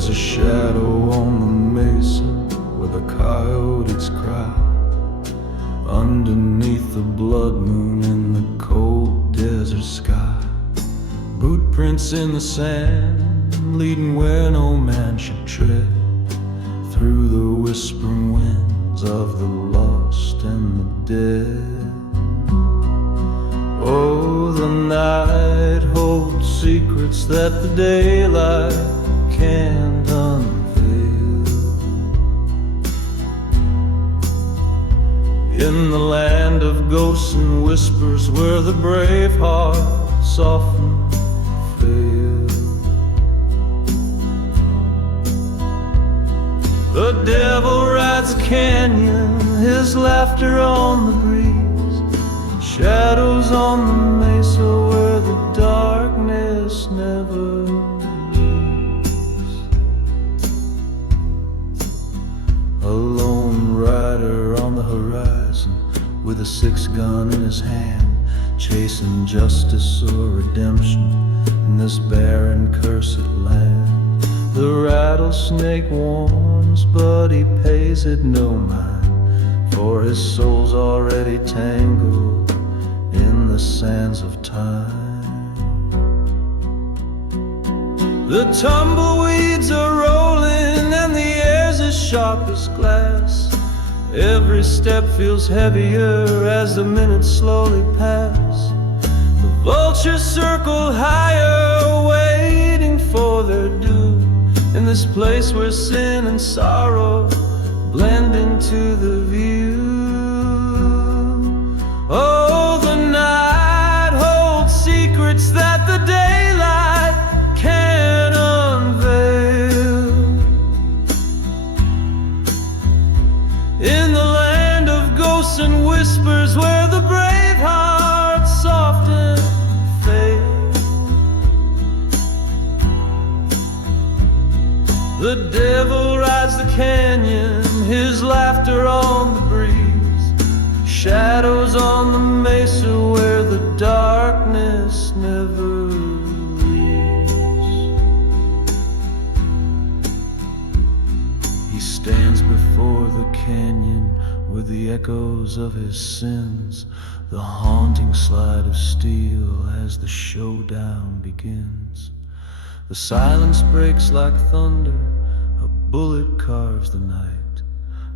There's a shadow on the mesa where the coyotes cry, underneath the blood moon in the cold desert sky. Boot prints in the sand, leading where no man should tread, through the whispering winds of the lost and the dead. Oh, the night holds secrets that the daylight can't unveil. In the land of ghosts and whispers, where the brave hearts often fail, the devil rides a canyon, his laughter on the breeze. Shadows on the mesa where the darkness never leaves. A lone rider on the horizon with a 6-gun in his hand, chasing justice or redemption in this barren, cursed land. The rattlesnake warns, but he pays it no mind, for his soul's already tangled in the sands of time. The tumbleweeds are rolling and the air's as sharp as glass. Every step feels heavier as the minutes slowly pass. The vultures circle higher, waiting for their due, in this place where sin and sorrow blend into the view. Oh, the night holds secrets that the daylight can't unveil. In the land of ghosts and whispers, where the brave hearts often fail, the devil rides the canyon, his laughter on the breeze. Shadows on the mesa where the darkness never leaves. He stands before the canyon with the echoes of his sins, the haunting slide of steel as the showdown begins. The silence breaks like thunder, a bullet carves the night,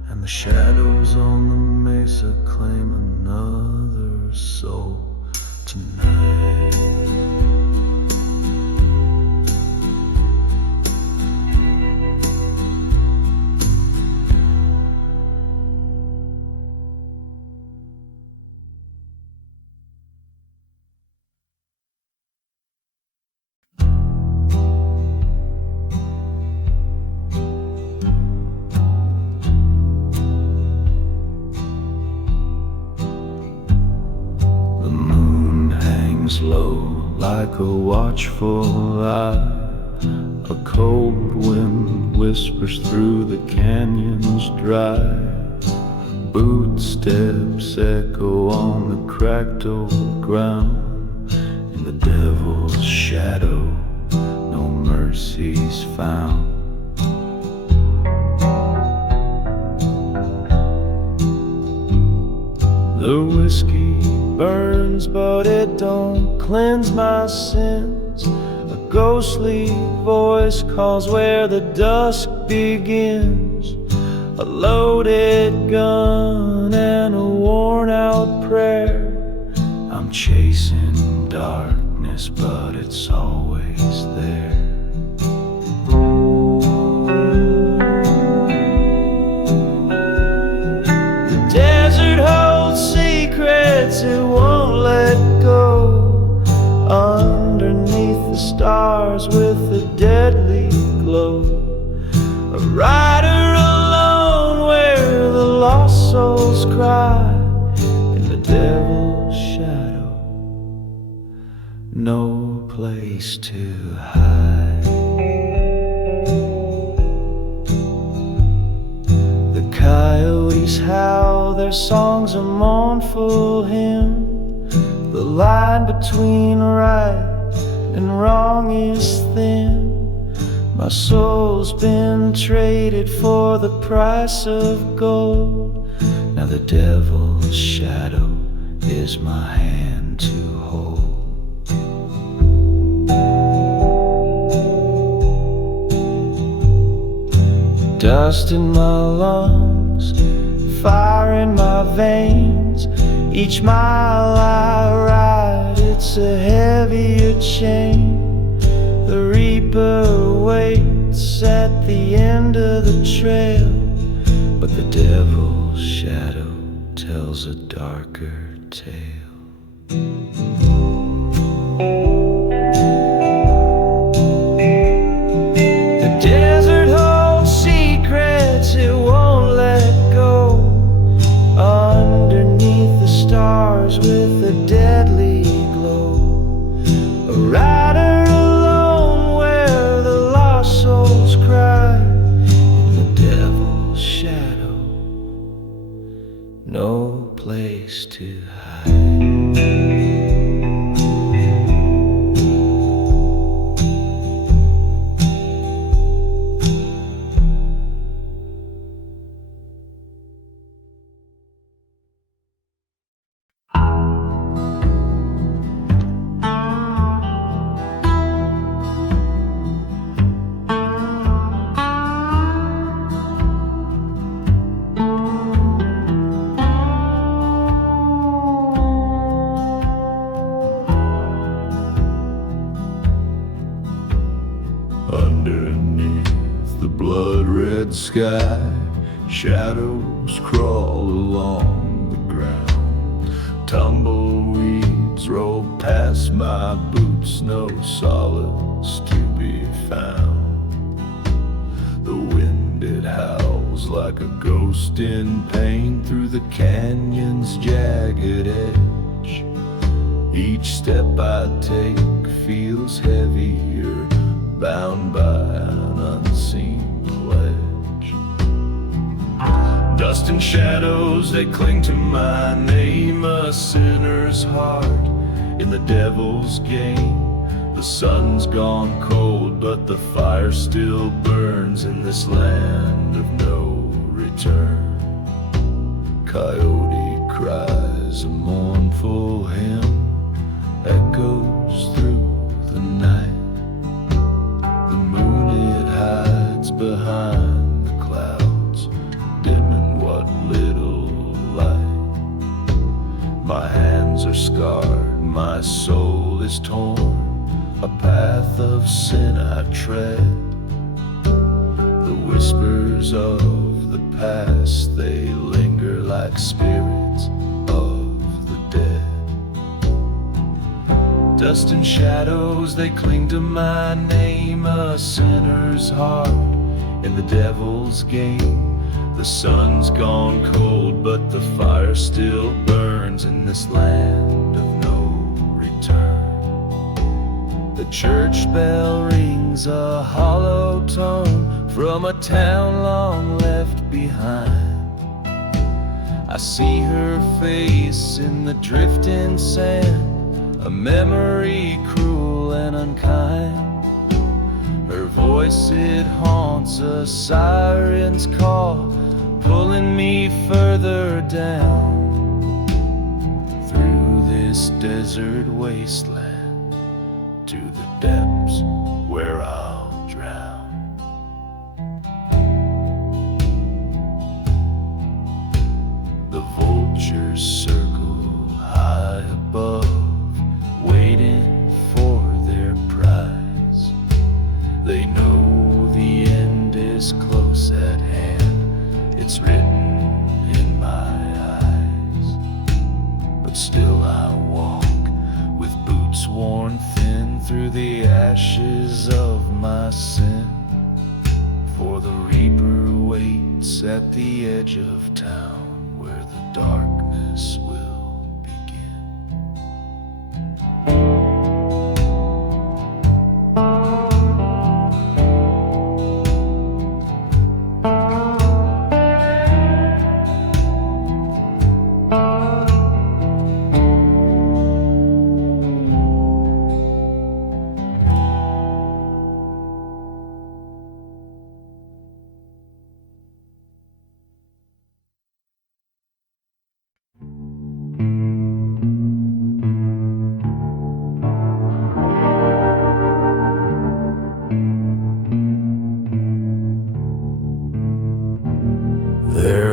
and the shadows on the mesa claim another soul tonight. Low like a watchful eye, a cold wind whispers through the canyons dry. Footsteps echo on the cracked old ground. In the devil's shadow, no mercy's found. The whiskey burns, but it don't cleanse my sins. A ghostly voice calls where the dusk begins. A loaded gun and a worn-out prayer. I'm chasing darkness, but it's always there. The desert holds secrets it won't let go. Underneath the stars with a deadly glow, a rider alone where the lost souls cry. In the devil's shadow, no place to hide. The coyotes howl, their song's a mournful hymn. The line between right and wrong is thin. My soul's been traded for the price of gold. Now the devil's shadow is my hand to hold. Dust in my lungs, fire in my veins. Each mile I ride, it's a heavier chain. The reaper waits at the end of the trail, but the devil's shadow tells a darker tale. The desert holds secrets it won't let go. Underneath the stars with a deadly glow, a rider alone where the lost souls cry. In the devil's shadow, no place to hide. Underneath the blood-red sky, shadows crawl along the ground. Tumbleweeds roll past my boots, no solace to be found. The wind, it howls like a ghost in pain through the canyon's jagged edge. Each step I take feels heavier, bound by an unseen pledge. Dust and shadows, they cling to my name, a sinner's heart in the devil's game. The sun's gone cold, but the fire still burns in this land of no return. Coyote cries a mournful hymn, echoes through the night. The moon, it hides behind the clouds, dimming what little light. My hands are scarred, my soul is torn, a path of sin I tread. The whispers of the past, they linger like spirits of the dead. Dust and shadows, they cling to my name, a sinner's heart in the devil's game. The sun's gone cold, but the fire still burns in this land of no return. The church bell rings a hollow tone from a town long left behind. I see her face in the drifting sand, a memory cruel and unkind. Her voice, it haunts a siren's call, pulling me further down through this desert wasteland to the depths where I'll drown. The vultures circle high above, waiting for their prize. They know the end is close at hand, it's written in my eyes. But still I walk with boots worn thin through the ashes of my sin. For the reaper waits at the edge of town where the darkness will begin.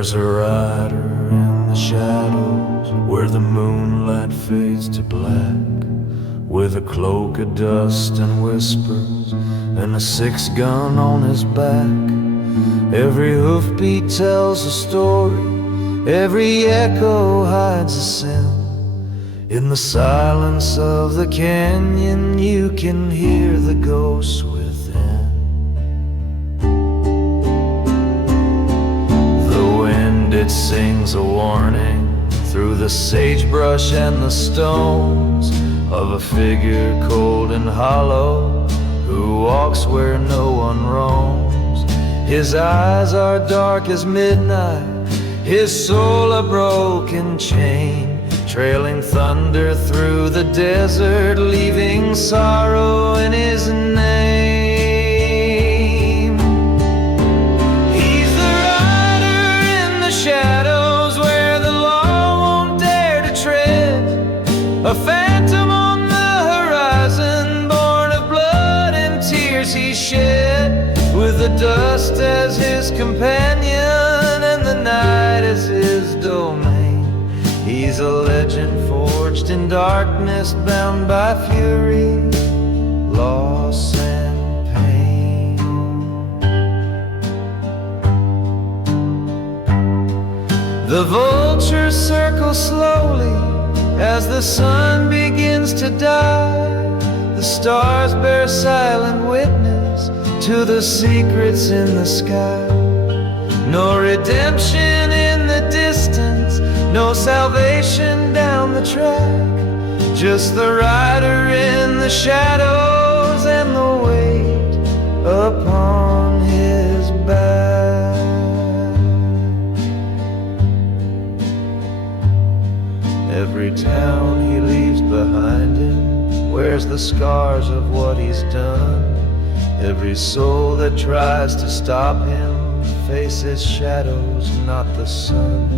There's a rider in the shadows where the moonlight fades to black, with a cloak of dust and whispers and a 6-gun on his back. Every hoofbeat tells a story, every echo hides a sin. In the silence of the canyon you can hear the ghosts within. The wind, it sings a warning through the sagebrush and the stones, of a figure cold and hollow who walks where no one roams. His eyes are dark as midnight, his soul a broken chain, trailing thunder through the desert, leaving sorrow in his name. He's the rider in the shadows where the law won't dare to tread, a phantom on the horizon, born of blood and tears he shed, with the dust as his companion and the night as his domain. He's a legend forged in darkness, bound by fury, loss and pain. The vultures circle slowly as the sun begins to die. The stars bear silent witness to the secrets in the sky. No redemption in the distance, no salvation down the track, just the rider in the shadows and the weight upon his back. Every town he leaves behind him wears the scars of what he's done. Every soul that tries to stop him faces shadows, not the sun.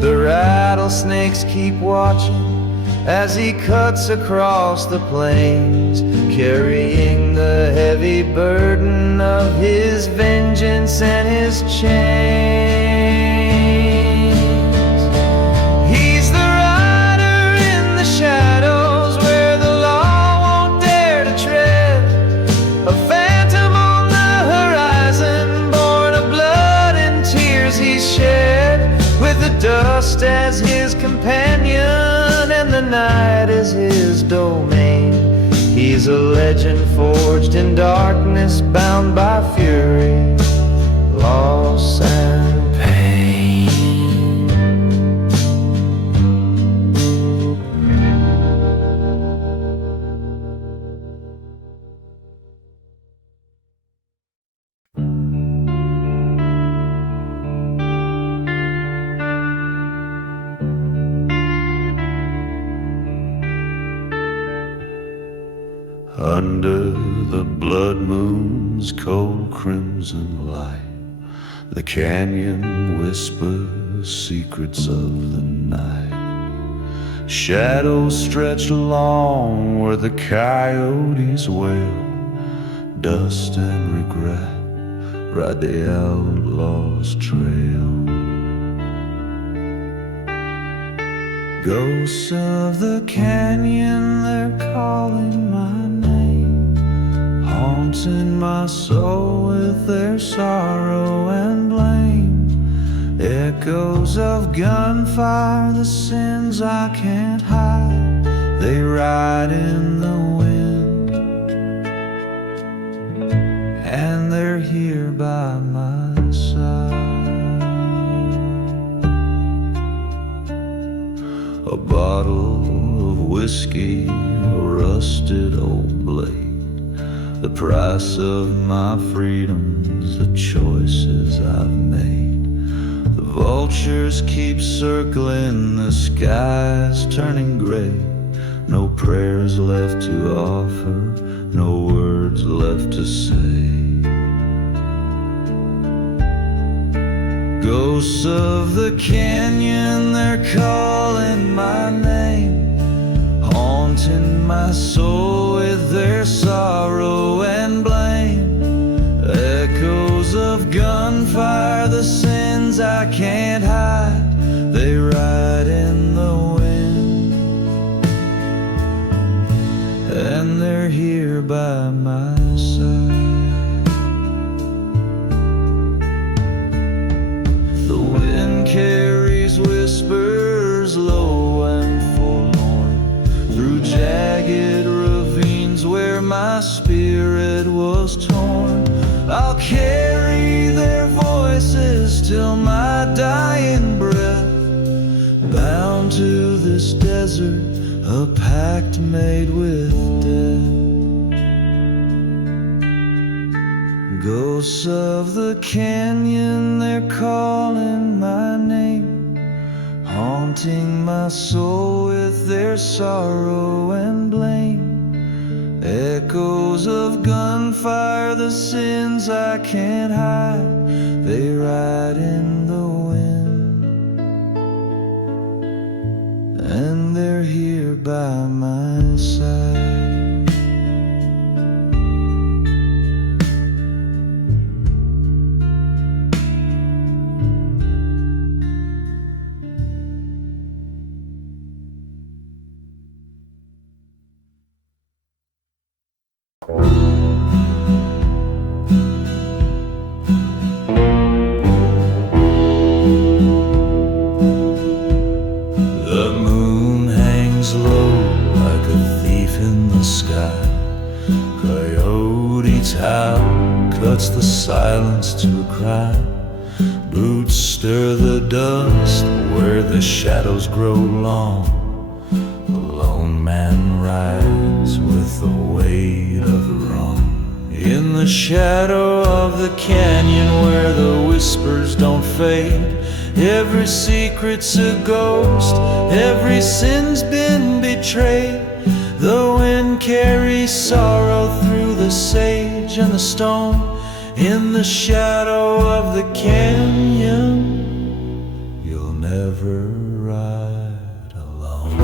The rattlesnakes keep watching as he cuts across the plains, carrying the heavy burden of his vengeance and his chains. He's the rider in the shadows where the law won't dare to tread, a phantom on the horizon, born of blood and tears he shed, with the dust as his companion and the night as his domain. He's a legend forged in darkness, bound by fury, loss and pain. Under the blood moon's cold crimson light, the canyon whispers secrets of the night. Shadows stretch along where the coyotes wail, dust and regret ride the outlaw's trail. Ghosts of the canyon, they're calling my name, haunting my soul with their sorrow and blame. Echoes of gunfire, the sins I can't hide, they ride in the wind, and they're here by my side. A bottle of whiskey, a rusted old blade, the price of my freedoms, the choices I've made. The vultures keep circling, the sky's turning gray. No prayers left to offer, no words left to say. Ghosts of the canyon, they're calling my name, haunting my soul with their sorrow and blame. Echoes of gunfire, the sins I can't hide, they ride in the wind, and they're here by my side. The wind carries whispers low and forlorn through jagged ravines where my spirit was torn. I'll carry their voices till my dying breath, bound to this desert, a pact made with death. Ghosts of the canyon, they're calling my name, haunting my soul with their sorrow and blame. Echoes of gunfire, the sins I can't hide, they ride in the wind, and they're here by my side. The moon hangs low like a thief in the sky. Coyotes howl, cuts the silence to a cry. Boots stir the dust where the shadows grow long. The lone man rides with the weight of the wrong. In the shadow of the canyon where the whispers don't fade, every secret's a ghost, every sin's been betrayed. The wind carries sorrow through the sage and the stone. In the shadow of the canyon, you'll never ride alone.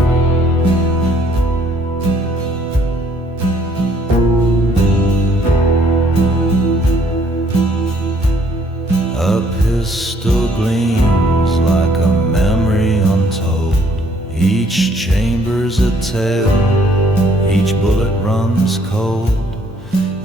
A pistol gleams like a memory untold. Each chamber's a tale, each bullet runs cold.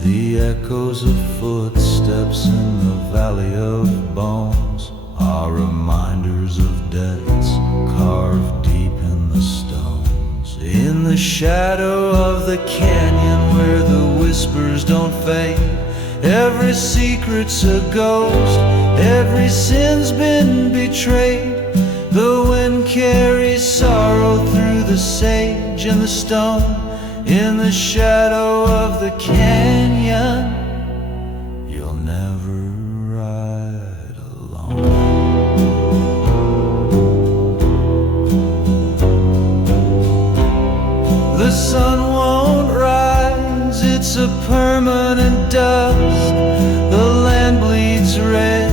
The echoes of footsteps in the valley of bones are reminders of debts carved deep in the stones. In the shadow of the canyon where the whispers don't fade, every secret's a ghost, every sin's been betrayed. The wind carries sorrow through the sage and the stone. In the shadow of the canyon, you'll never ride alone. The sun won't rise, it's a permanent dust. The land bleeds red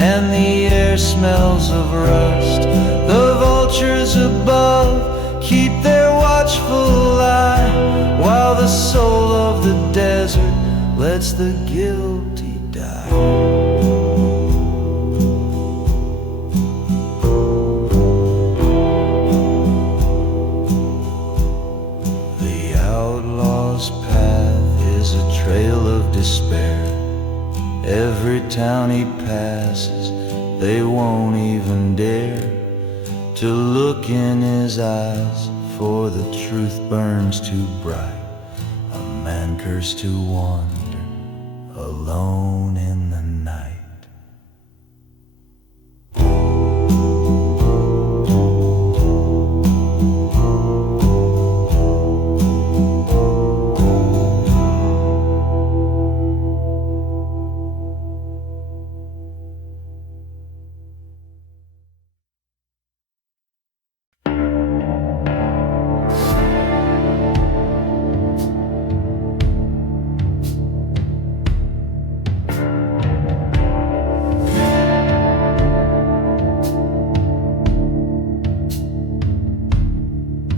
and the air smells of rust. The vultures above keep their watchful eye, while the soul of the desert lets the guilty die. The outlaw's path is a trail of despair. Every town he passes, they won't even dare to look in his eyes, for the truth burns too bright. A man cursed to wander alone in the night.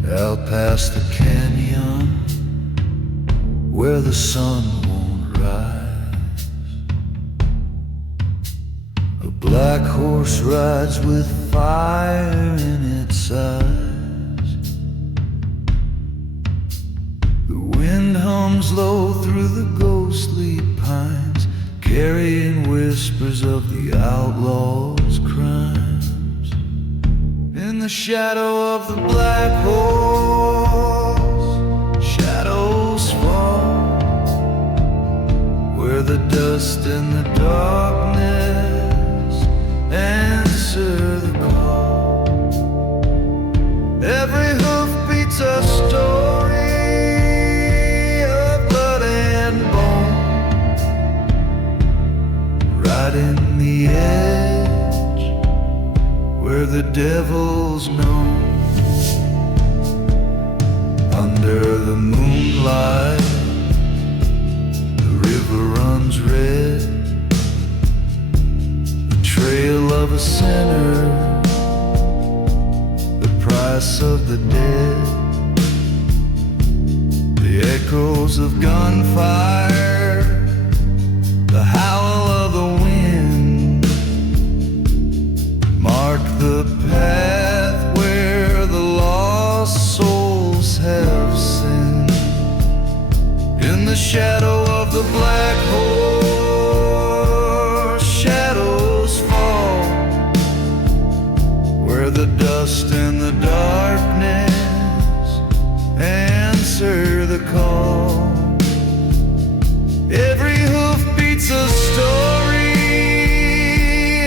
Out past the canyon where the sun won't rise, a black black horse rides with fire in its eyes. The wind hums low through the ghostly pines, carrying whispers of the outlaw's crimes. In the shadow of the black horse, shadows fall, where the dust and the darkness answer the call. Every hoof beats a story of blood and bone, right in the edge where the devil's known. Under the moonlight, the river runs red, the trail of a sinner, the price of the dead. The echoes of gunfire, the howl of the wind, mark the path where the lost souls have sinned. In the shadow of the black horse, shadows fall, where the dust and the darkness answer the call. Every hoof beats a story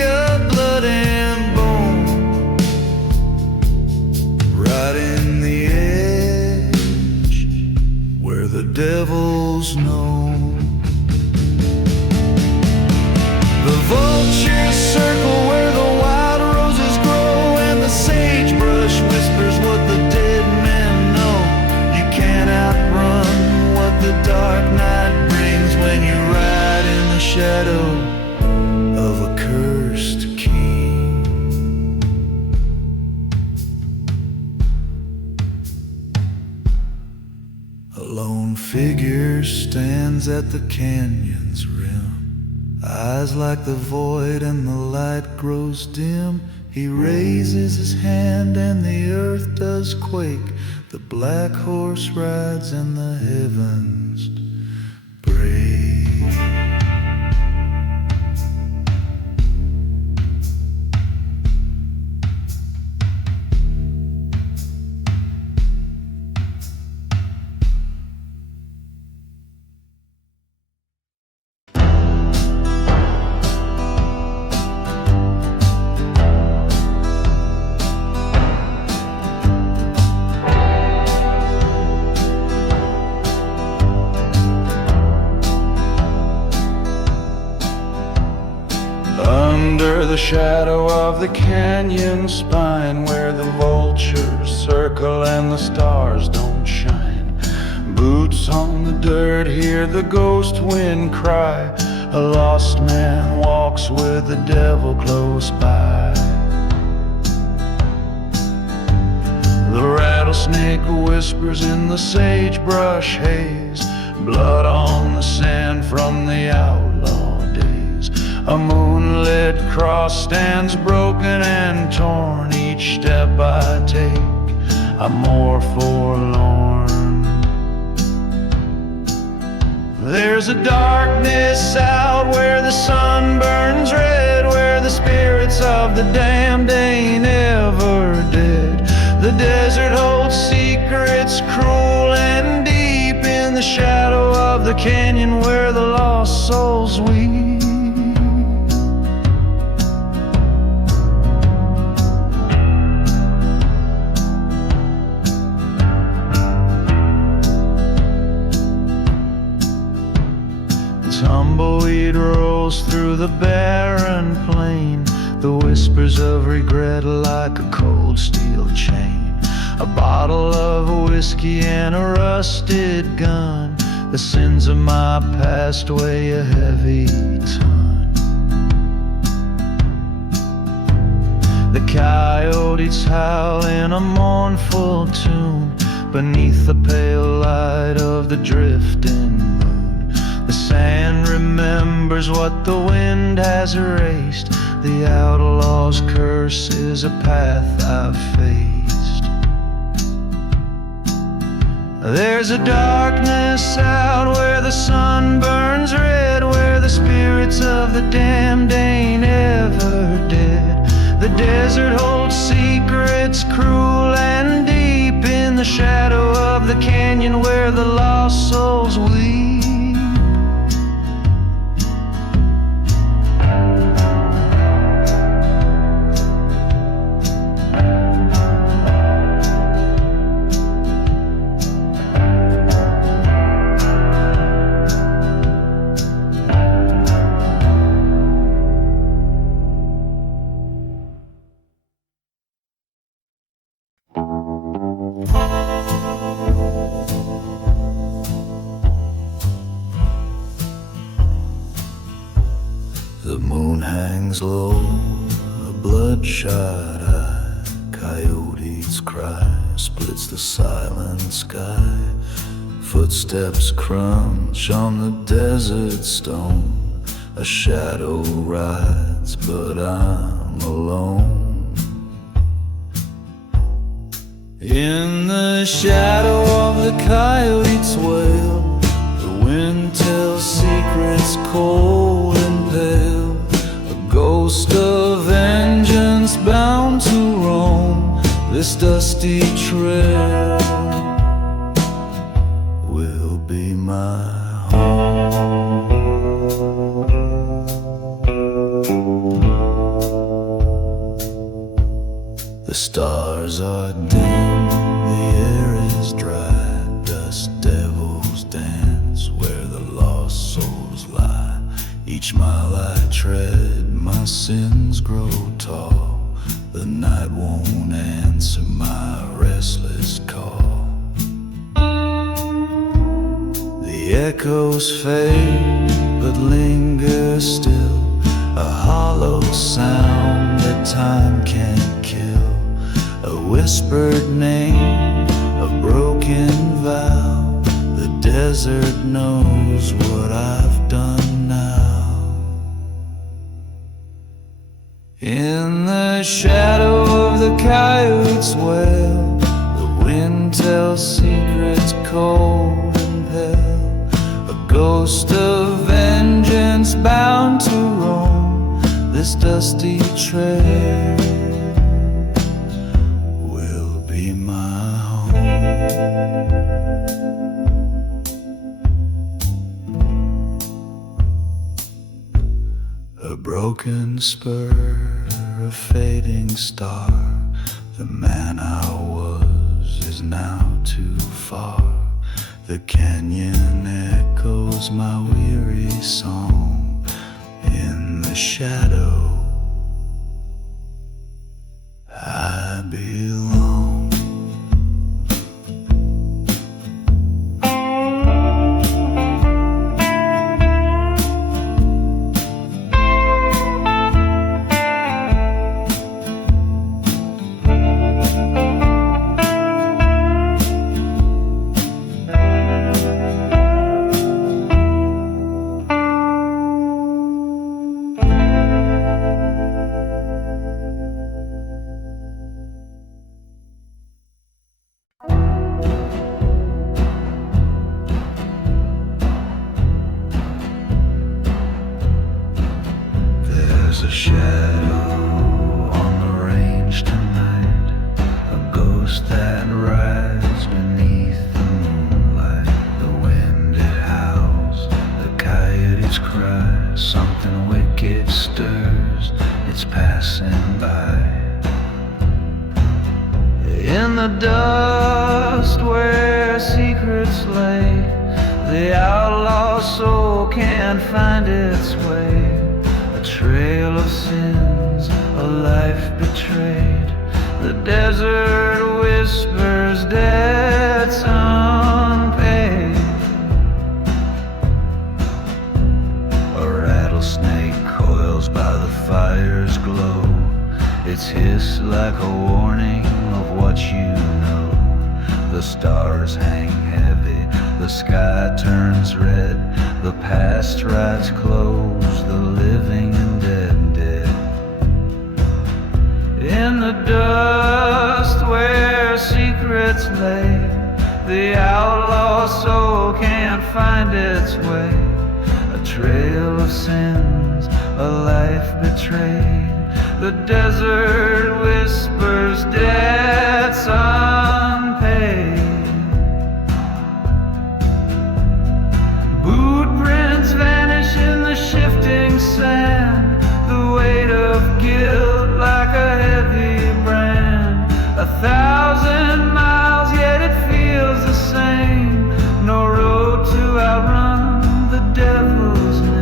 of blood and bone, right in the edge where the devil's known. The vultures circle where the wild roses grow, and the sagebrush whispers what the dead men know. You can't outrun what the dark night brings when you ride in the shadow of a cursed king. A lone figure stands at the canyon's rim, eyes like the void and the light grows dim. He raises his hand and the earth does quake. The black horse rides and the heavens break. Under the shadow of the canyon spine, where the vultures circle and the stars don't shine, boots on the dirt, hear the ghost wind cry. A lost man walks with the devil close by. The rattlesnake whispers in the sagebrush haze, blood on the sand from the outlaw days. A moonlit cross stands broken and torn. Each step I take, I'm more forlorn. There's a darkness out where the sun burns red, where the spirits of the damned ain't ever dead. The desert holds secrets cruel and deep, in the shadow of the canyon where the lost souls weep. Tumbleweed rolls through the barren plain, the whispers of regret like a cold steel chain. A bottle of whiskey and a rusted gun, the sins of my past weigh a heavy ton. The coyotes howl in a mournful tune beneath the pale light of the drifting moon. The sand remembers what the wind has erased. The outlaw's curse is a path I've faced. There's a darkness out where the sun burns red, where the spirits of the damned ain't ever dead. The desert holds secrets cruel and deep in the shadow of the canyon where the lost souls weep. The moon hangs low, a bloodshot eye. Coyote's cry splits the silent sky. Footsteps crunch on the desert stone. A shadow rides, but I'm alone. In the shadow of the coyote's wail, the wind tells secrets cold and pale. A ghost of vengeance bound to roam this dusty trail will be my home. The stars are dim, the air is dry. Dust devils dance where the lost souls lie. Each mile I tread, my sins grow tall. The night won't answer my restless call. The echoes fade, but linger still. A hollow sound that time can't kill. A whispered name, a broken vow. The desert knows what I've done now. In the shadow of the coyote's wail, the wind tells secrets cold and pale. A ghost of vengeance bound to roam this dusty trail will be my home. A broken spur, a fading star. The man I was is now too far. The canyon echoes my weary song. In the shadow I belong. There's a shadow on the range tonight, a ghost that rides beneath the moonlight. The wind it howls, the coyotes cry. Something wicked stirs, it's passing by. In the dust where secrets lay, the outlaw soul can't find its way. A trail of sins, a life betrayed. The desert whispers debts unpaid. A rattlesnake coils by the fire's glow. Its hiss like a warning of what you know. The stars hang heavy, the sky turns red. The past rides close, the living and dead. In the dust where secrets lay, the outlaw soul can't find its way. A trail of sins, a life betrayed. The desert whispers debts unpaid. Boot prints vanish in the shifting sand. The weight of guilt like a heavy brand. 1,000 miles, yet it feels the same. No road to outrun the devil's name.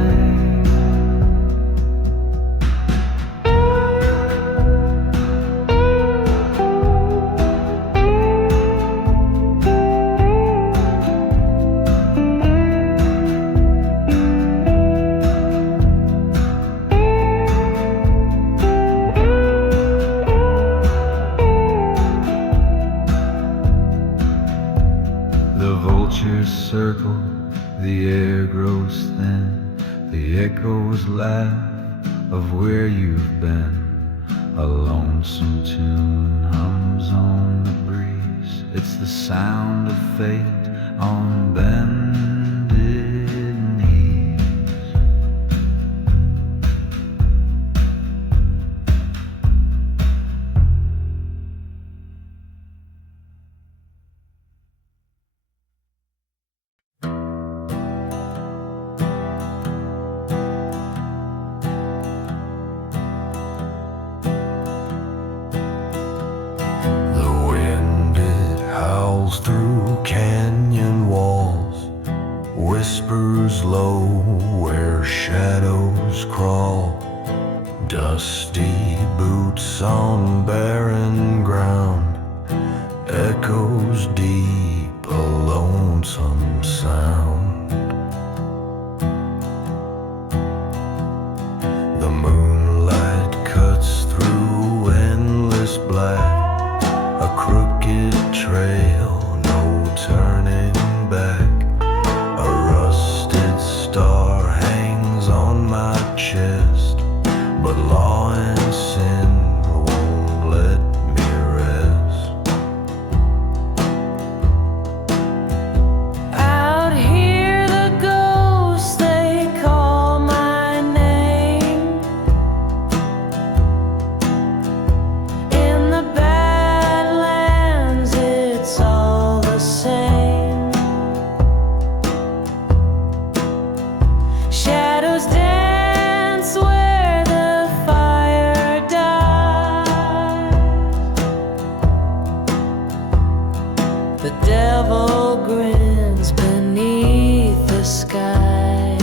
Circle, the air grows thin. The echoes laugh of where you've been. A lonesome tune hums on the breeze. It's the sound of fate on bended knees. Through canyon walls, whispers low where shadows crawl. Dusty boots on barren ground, echoes deep, a lonesome sound. The moonlight cuts through endless black, a crooked trail, turning back. A rusted star hangs on my chest, but law and sin won't let me rest. Out here the ghosts, they call my name. In the Badlands it's all the same. Shadows dance where the fire dies. The devil grins beneath the skies.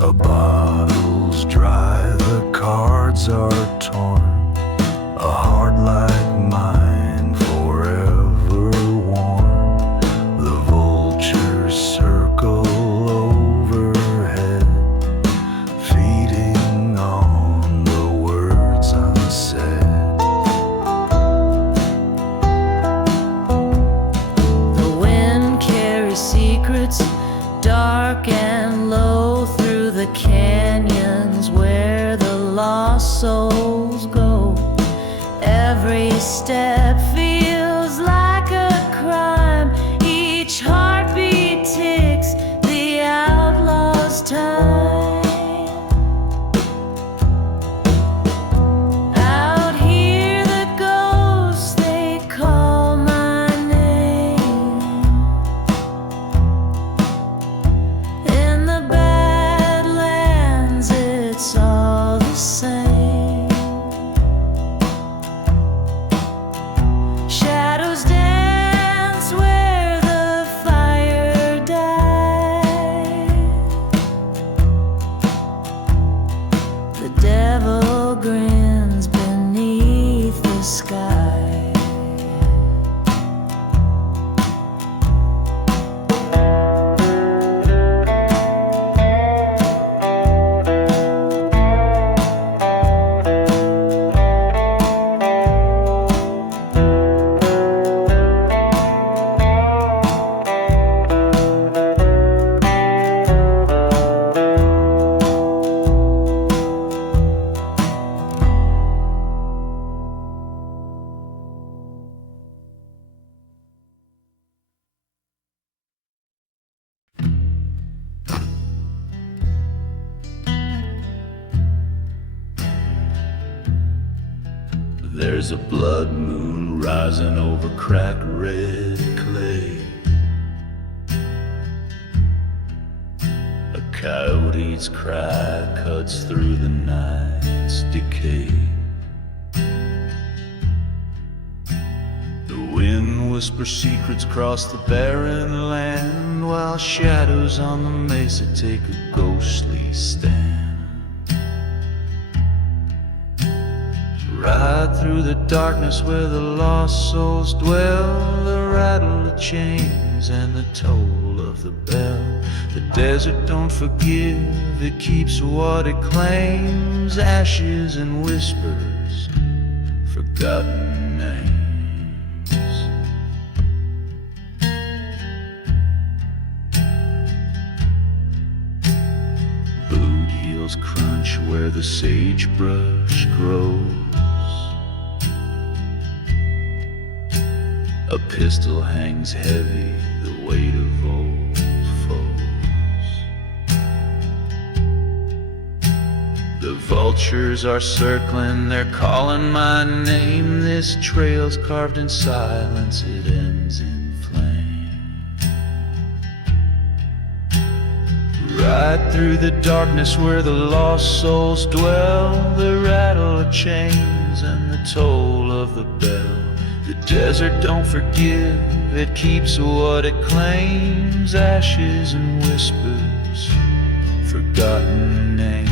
A bottle's dry, the cards are torn. A heart like mine forever warm. The vultures circle overhead, feeding on the words unsaid. The wind carries secrets dark and low through the canyons where the lost souls go. Every step feels like a crime. Each heartbeat ticks the outlaw's time. Out here the ghosts, they call my name. In the Badlands it's all the same. There's a blood moon rising over cracked red clay. A coyote's cry cuts through the night's decay. The wind whispers secrets across the barren land, while shadows on the mesa take a ghostly stand. Right through the darkness where the lost souls dwell, the rattle of chains and the toll of the bell. The desert don't forgive, it keeps what it claims, ashes and whispers, forgotten names. Boot heels crunch where the sagebrush grows. A pistol hangs heavy, the weight of old foes. The vultures are circling, they're calling my name. This trail's carved in silence, it ends in flame. Right through the darkness where the lost souls dwell, the rattle of chains and the toll of the bell. The desert don't forgive, it keeps what it claims, ashes and whispers, forgotten names.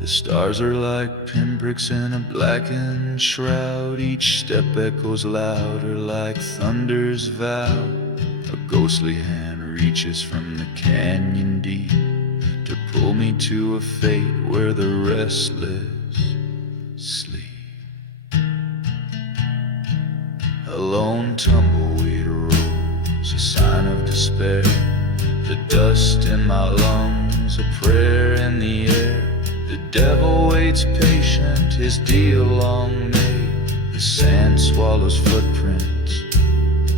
The stars are like pinpricks in a blackened shroud. Each step echoes louder like thunder's vow. A ghostly hand reaches from the canyon deep to pull me to a fate where the restless sleep. A lone tumbleweed rose, a sign of despair. The dust in my lungs, a prayer in the air. The devil waits patient, his deal long made. The sand swallows footprints,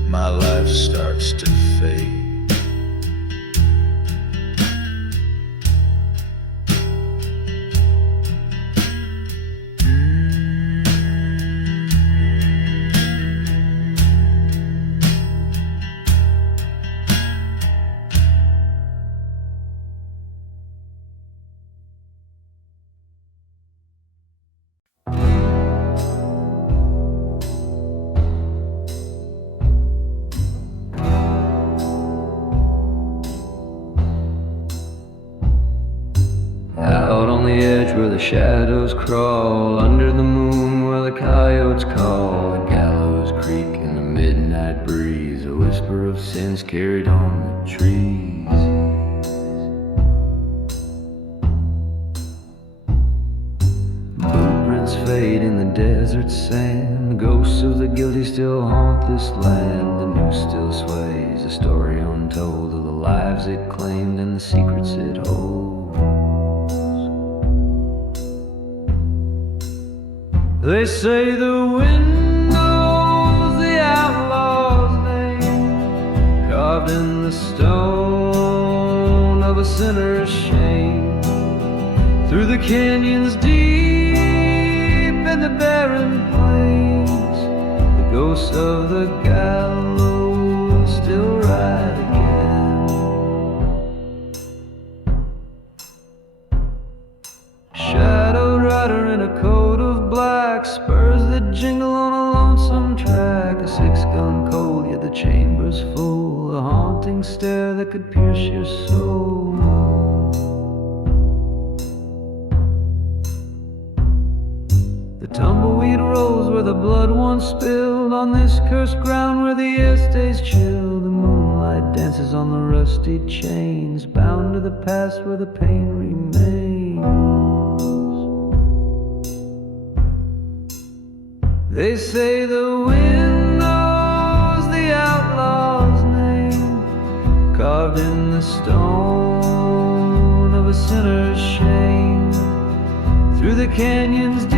my life starts to fade. Out on the edge where the shadows crawl, under the moon where the coyotes call, the gallows creak in the midnight breeze, a whisper of sins carried on the trees. Blueprints fade in the desert sand, the ghosts of the guilty still haunt this land. The news still sways, a story untold of the lives it claimed and the secrets it holds. They say the wind knows the outlaw's name, carved in the stone of a sinner's shame. Through the canyons deep and the barren plains, the ghosts of the gallows still ride again. Shadowed rider in a coat of black, spurs that jingle on a lonesome track. A 6-gun cold, yet the chamber's full, a haunting stare that could pierce your soul. The tumbleweed rose where the blood once spilled, on this cursed ground where the air stays chill. The moonlight dances on the rusty chains, bound to the past where the pain remains. They say the wind knows the outlaw's name, carved in the stone of a sinner's canyons